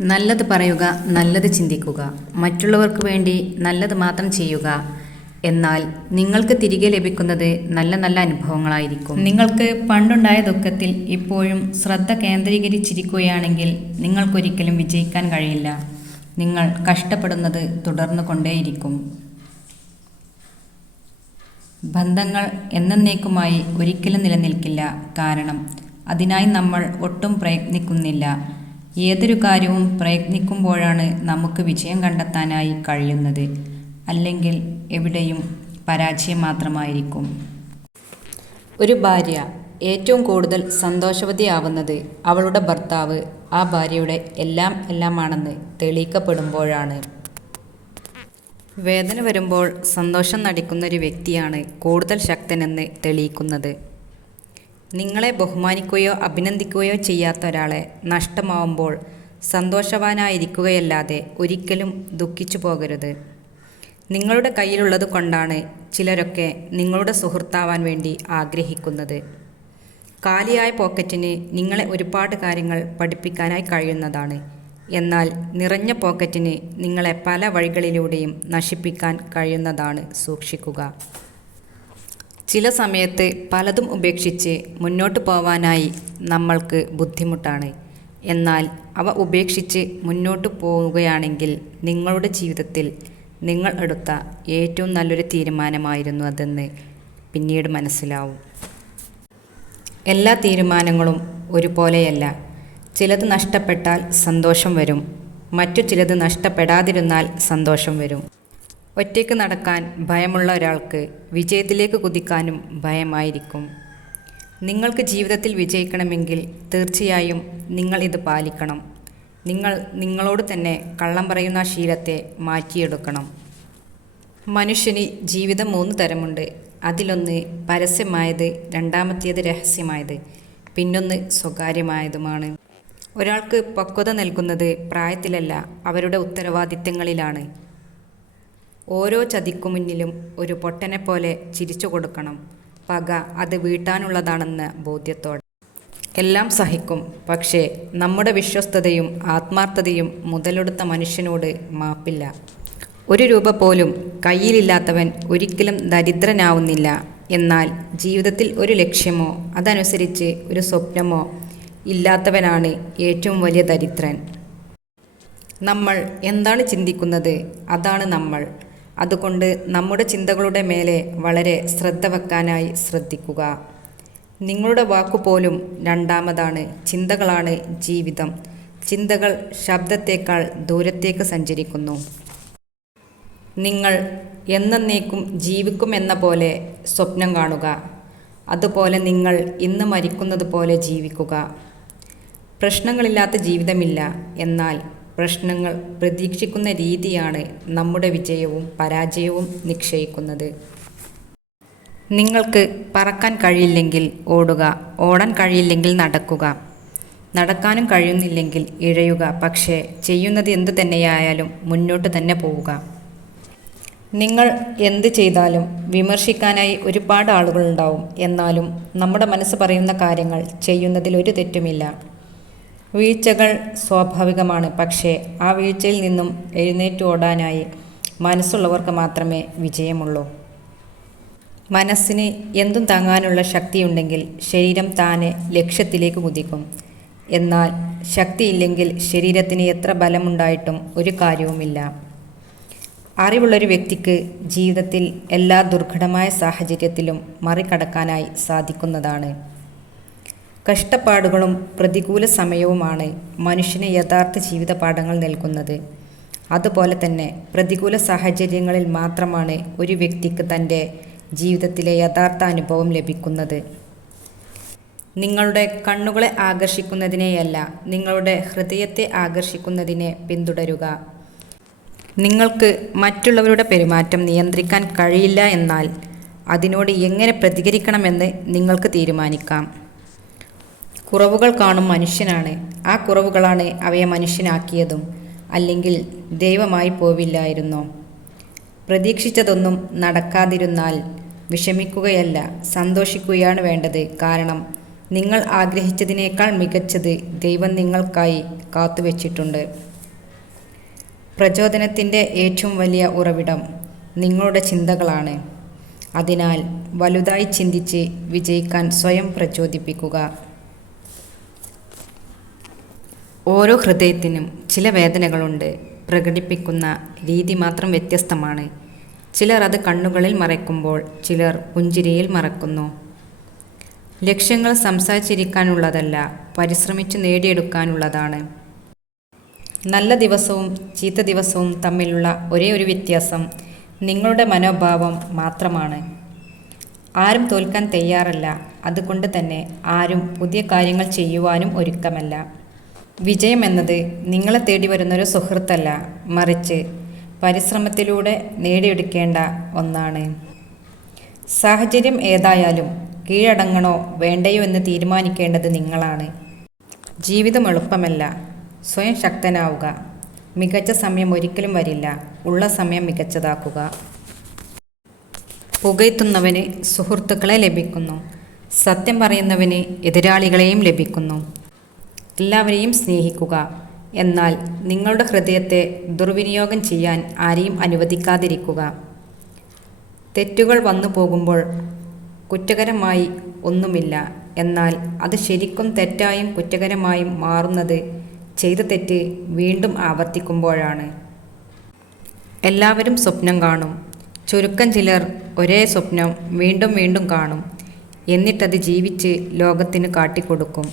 നല്ലത് പറയുക നല്ലത് ചിന്തിക്കുക. മറ്റുള്ളവർക്ക് വേണ്ടി നല്ലത് മാത്രം ചെയ്യുക. എന്നാൽ നിങ്ങൾക്ക് തിരികെ ലഭിക്കുന്നത് നല്ല നല്ല അനുഭവങ്ങളായിരിക്കും. നിങ്ങൾക്ക് പണ്ടുണ്ടായ ദുഃഖത്തിൽ ഇപ്പോഴും ശ്രദ്ധ കേന്ദ്രീകരിച്ചിരിക്കുകയാണെങ്കിൽ നിങ്ങൾക്കൊരിക്കലും വിജയിക്കാൻ കഴിയില്ല. നിങ്ങൾ കഷ്ടപ്പെടുന്നത് തുടർന്നു കൊണ്ടേയിരിക്കും. ബന്ധങ്ങൾ എന്നേക്കുമായി ഒരിക്കലും നിലനിൽക്കില്ല. കാരണം അതിനായി നമ്മൾ ഒട്ടും പ്രയത്നിക്കുന്നില്ല. ഏതൊരു കാര്യവും പ്രയത്നിക്കുമ്പോഴാണ് നമുക്ക് വിജയം കണ്ടെത്താനായി കഴിയുന്നത്. അല്ലെങ്കിൽ എവിടെയും പരാജയം മാത്രമായിരിക്കും. ഒരു ഭാര്യ ഏറ്റവും കൂടുതൽ സന്തോഷവതിയാവുന്നത് അവളുടെ ഭർത്താവ്. ആ ഭാര്യയുടെ എല്ലാം എല്ലാമാണെന്ന് തെളിയിക്കപ്പെടുമ്പോഴാണ്. വേദന വരുമ്പോൾ സന്തോഷം നടിക്കുന്ന ഒരു വ്യക്തിയാണ് കൂടുതൽ ശക്തനെന്ന് തെളിയിക്കുന്നത്. നിങ്ങളെ ബഹുമാനിക്കുകയോ അഭിനന്ദിക്കുകയോ ചെയ്യാത്ത ഒരാളെ നഷ്ടമാവുമ്പോൾ സന്തോഷവാനായിരിക്കുകയല്ലാതെ ഒരിക്കലും ദുഃഖിച്ചു പോകരുത്. നിങ്ങളുടെ കയ്യിലുള്ളത് കൊണ്ടാണ് ചിലരൊക്കെ നിങ്ങളുടെ സുഹൃത്താവാൻ വേണ്ടി ആഗ്രഹിക്കുന്നത്. കാലിയായ പോക്കറ്റിന് നിങ്ങളെ ഒരുപാട് കാര്യങ്ങൾ പഠിപ്പിക്കാനായി കഴിയുന്നതാണ്. എന്നാൽ നിറഞ്ഞ പോക്കറ്റിന് നിങ്ങളെ പല വഴികളിലൂടെയും നശിപ്പിക്കാൻ കഴിയുന്നതാണ് സൂക്ഷിക്കുക. ചില സമയത്ത് പലതും ഉപേക്ഷിച്ച് മുന്നോട്ട് പോവാനായി നമ്മൾക്ക് ബുദ്ധിമുട്ടാണ്. എന്നാൽ അവ ഉപേക്ഷിച്ച് മുന്നോട്ട് പോവുകയാണെങ്കിൽ നിങ്ങളുടെ ജീവിതത്തിൽ നിങ്ങൾ എടുത്ത ഏറ്റവും നല്ലൊരു തീരുമാനമായിരുന്നു അതെന്ന് പിന്നീട് മനസ്സിലാവും. എല്ലാ തീരുമാനങ്ങളും ഒരുപോലെയല്ല. ചിലത് നഷ്ടപ്പെട്ടാൽ സന്തോഷം വരും. മറ്റു ചിലത് നഷ്ടപ്പെടാതിരുന്നാൽ സന്തോഷം വരും. ഒറ്റയ്ക്ക് നടക്കാൻ ഭയമുള്ള ഒരാൾക്ക് വിജയത്തിലേക്ക് കുതിക്കാനും ഭയമായിരിക്കും. നിങ്ങൾക്ക് ജീവിതത്തിൽ വിജയിക്കണമെങ്കിൽ തീർച്ചയായും നിങ്ങൾ ഇത് പാലിക്കണം. നിങ്ങൾ നിങ്ങളോട് തന്നെ കള്ളം പറയുന്ന ശീലത്തെ മാറ്റിയെടുക്കണം. മനുഷ്യന് ജീവിതം മൂന്ന് തരമുണ്ട്. അതിലൊന്ന് പരസ്യമായത് രണ്ടാമത്തേത് രഹസ്യമായത് പിന്നൊന്ന് സ്വകാര്യമായതുമാണ്. ഒരാൾക്ക് പക്വത നൽകുന്നത് പ്രായത്തിലല്ല അവരുടെ ഉത്തരവാദിത്തങ്ങളിലാണ്. ഓരോ ചതിക്കു മുന്നിലും ഒരു പൊട്ടനെ പോലെ ചിരിച്ചു കൊടുക്കണം. പക അത് വീട്ടാനുള്ളതാണെന്ന് ബോധ്യത്തോടെ. എല്ലാം സഹിക്കും. പക്ഷേ നമ്മുടെ വിശ്വസ്തതയും ആത്മാർത്ഥതയും മുതലെടുത്ത മനുഷ്യനോട് മാപ്പില്ല. ഒരു രൂപ പോലും കയ്യിലില്ലാത്തവൻ ഒരിക്കലും ദരിദ്രനാവുന്നില്ല. എന്നാൽ ജീവിതത്തിൽ ഒരു ലക്ഷ്യമോ അതനുസരിച്ച് ഒരു സ്വപ്നമോ ഇല്ലാത്തവനാണ് ഏറ്റവും വലിയ ദരിദ്രൻ. നമ്മൾ എന്താണ് ചിന്തിക്കുന്നത്? അതാണ് നമ്മൾ. അതുകൊണ്ട് നമ്മുടെ ചിന്തകളുടെ മേലെ വളരെ ശ്രദ്ധ വെക്കാനായി ശ്രദ്ധിക്കുക. നിങ്ങളുടെ വാക്കുപോലും രണ്ടാമതാണ്. ചിന്തകളാണ് ജീവിതം. ചിന്തകൾ ശബ്ദത്തേക്കാൾ ദൂരത്തേക്ക് സഞ്ചരിക്കുന്നു. നിങ്ങൾ എന്നേക്കും ജീവിക്കുമെന്ന പോലെ സ്വപ്നം കാണുക. അതുപോലെ നിങ്ങൾ ഇന്ന് മരിക്കുന്നത് പോലെ ജീവിക്കുക. പ്രശ്നങ്ങളില്ലാത്ത ജീവിതമില്ല. എന്നാൽ പ്രശ്നങ്ങൾ പ്രതീക്ഷിക്കുന്ന രീതിയാണ് നമ്മുടെ വിജയവും പരാജയവും നിശ്ചയിക്കുന്നത്. നിങ്ങൾക്ക് പറക്കാൻ കഴിയില്ലെങ്കിൽ ഓടുക ഓടാൻ കഴിയില്ലെങ്കിൽ നടക്കുക. നടക്കാനും കഴിയുന്നില്ലെങ്കിൽ ഇഴയുക പക്ഷേ ചെയ്യുന്നത് എന്തു തന്നെയായാലും മുന്നോട്ട് തന്നെ പോവുക. നിങ്ങൾ എന്ത് ചെയ്താലും വിമർശിക്കാനായി ഒരുപാട് ആളുകളുണ്ടാവും എന്നാലും നമ്മുടെ മനസ്സ് പറയുന്ന കാര്യങ്ങൾ ചെയ്യുന്നതിൽ ഒരു തെറ്റുമില്ല. വീഴ്ചകൾ സ്വാഭാവികമാണ്. പക്ഷേ ആ വീഴ്ചയിൽ നിന്നും എഴുന്നേറ്റ് ഓടാനായി മനസ്സുള്ളവർക്ക് മാത്രമേ വിജയമുള്ളൂ. മനസ്സിന് എന്തും താങ്ങാനുള്ള ശക്തിയുണ്ടെങ്കിൽ ശരീരം താനെ ലക്ഷ്യത്തിലേക്ക് കുതിക്കും. എന്നാൽ ശക്തിയില്ലെങ്കിൽ ശരീരത്തിന് എത്ര ബലമുണ്ടായിട്ടും ഒരു കാര്യവുമില്ല. അറിവുള്ളൊരു വ്യക്തിക്ക് ജീവിതത്തിൽ എല്ലാ ദുർഘടമായ സാഹചര്യത്തിലും മറികടക്കാനായി സാധിക്കുന്നതാണ്. കഷ്ടപ്പാടുകളും പ്രതികൂല സമയവുമാണ് മനുഷ്യന് യഥാർത്ഥ ജീവിത പാഠങ്ങൾ നൽകുന്നത്. അതുപോലെ തന്നെ പ്രതികൂല സാഹചര്യങ്ങളിൽ മാത്രമാണ് ഒരു വ്യക്തിക്ക് തന്റെ ജീവിതത്തിലെ യഥാർത്ഥ അനുഭവം ലഭിക്കുന്നത്. നിങ്ങളുടെ കണ്ണുകളെ ആകർഷിക്കുന്നതിനെയല്ല നിങ്ങളുടെ ഹൃദയത്തെ ആകർഷിക്കുന്നതിനെ പിന്തുടരുക. നിങ്ങൾക്ക് മറ്റുള്ളവരുടെ പെരുമാറ്റം നിയന്ത്രിക്കാൻ കഴിയില്ല എന്നാൽ അതിനോട് എങ്ങനെ പ്രതികരിക്കണമെന്ന് നിങ്ങൾക്ക് തീരുമാനിക്കാം. കുറവുകൾ കാണും മനുഷ്യനാണ്. ആ കുറവുകളാണ് അവയെ മനുഷ്യനാക്കിയതും അല്ലെങ്കിൽ ദൈവമായി പോവില്ലായിരുന്നോ? പ്രതീക്ഷിച്ചതൊന്നും നടക്കാതിരുന്നാൽ വിഷമിക്കുകയല്ല സന്തോഷിക്കുകയാണ് വേണ്ടത്. കാരണം നിങ്ങൾ ആഗ്രഹിച്ചതിനേക്കാൾ മികച്ചത് ദൈവം നിങ്ങൾക്കായി കാത്തുവച്ചിട്ടുണ്ട്. പ്രചോദനത്തിന്റെ ഏറ്റവും വലിയ ഉറവിടം നിങ്ങളുടെ ചിന്തകളാണ്. അതിനാൽ വലുതായി ചിന്തിച്ച് വിജയിക്കാൻ സ്വയം പ്രചോദിപ്പിക്കുക. ഓരോ ഹൃദയത്തിനും ചില വേദനകളുണ്ട്. പ്രകടിപ്പിക്കുന്ന രീതി മാത്രം വ്യത്യസ്തമാണ്. ചിലർ അത് കണ്ണുകളിൽ മറയ്ക്കുമ്പോൾ ചിലർ പുഞ്ചിരിയിൽ മറക്കുന്നു. ലക്ഷ്യങ്ങൾ സംസാരിച്ചിരിക്കാനുള്ളതല്ല പരിശ്രമിച്ച് നേടിയെടുക്കാനുള്ളതാണ്. നല്ല ദിവസവും ചീത്ത ദിവസവും തമ്മിലുള്ള ഒരേ ഒരു വ്യത്യാസം നിങ്ങളുടെ മനോഭാവം മാത്രമാണ്. ആരും തോൽക്കാൻ തയ്യാറല്ല. അതുകൊണ്ട് തന്നെ ആരും പുതിയ കാര്യങ്ങൾ ചെയ്യുവാനും ഒരുക്കമല്ല. വിജയം എന്നത് നിങ്ങളെ തേടി വരുന്നൊരു സുഹൃത്തല്ല മറിച്ച് പരിശ്രമത്തിലൂടെ നേടിയെടുക്കേണ്ട ഒന്നാണ്. സാഹചര്യം ഏതായാലും കീഴടങ്ങണോ വേണ്ടയോ എന്ന് തീരുമാനിക്കേണ്ടത് നിങ്ങളാണ്. ജീവിതം എളുപ്പമല്ല സ്വയം ശക്തനാവുക. മികച്ച സമയം ഒരിക്കലും വരില്ല ഉള്ള സമയം മികച്ചതാക്കുക. പുകയ്ത്തുന്നവന് സുഹൃത്തുക്കളെ ലഭിക്കുന്നു സത്യം പറയുന്നവന് എതിരാളികളെയും ലഭിക്കുന്നു. എല്ലാവരെയും സ്നേഹിക്കുക. എന്നാൽ നിങ്ങളുടെ ഹൃദയത്തെ ദുർവിനിയോഗം ചെയ്യാൻ ആരെയും അനുവദിക്കാതിരിക്കുക. തെറ്റുകൾ വന്നു പോകുമ്പോൾ കുറ്റകരമായി ഒന്നുമില്ല. എന്നാൽ അത് ശരിക്കും തെറ്റായും കുറ്റകരമായും മാറുന്നത് ചെയ്ത തെറ്റ് വീണ്ടും ആവർത്തിക്കുമ്പോഴാണ്. എല്ലാവരും സ്വപ്നം കാണും. ചുരുക്കം ചിലർ ഒരേ സ്വപ്നം വീണ്ടും വീണ്ടും കാണും. എന്നിട്ടത് ജീവിച്ച് ലോകത്തിന് കാട്ടിക്കൊടുക്കും.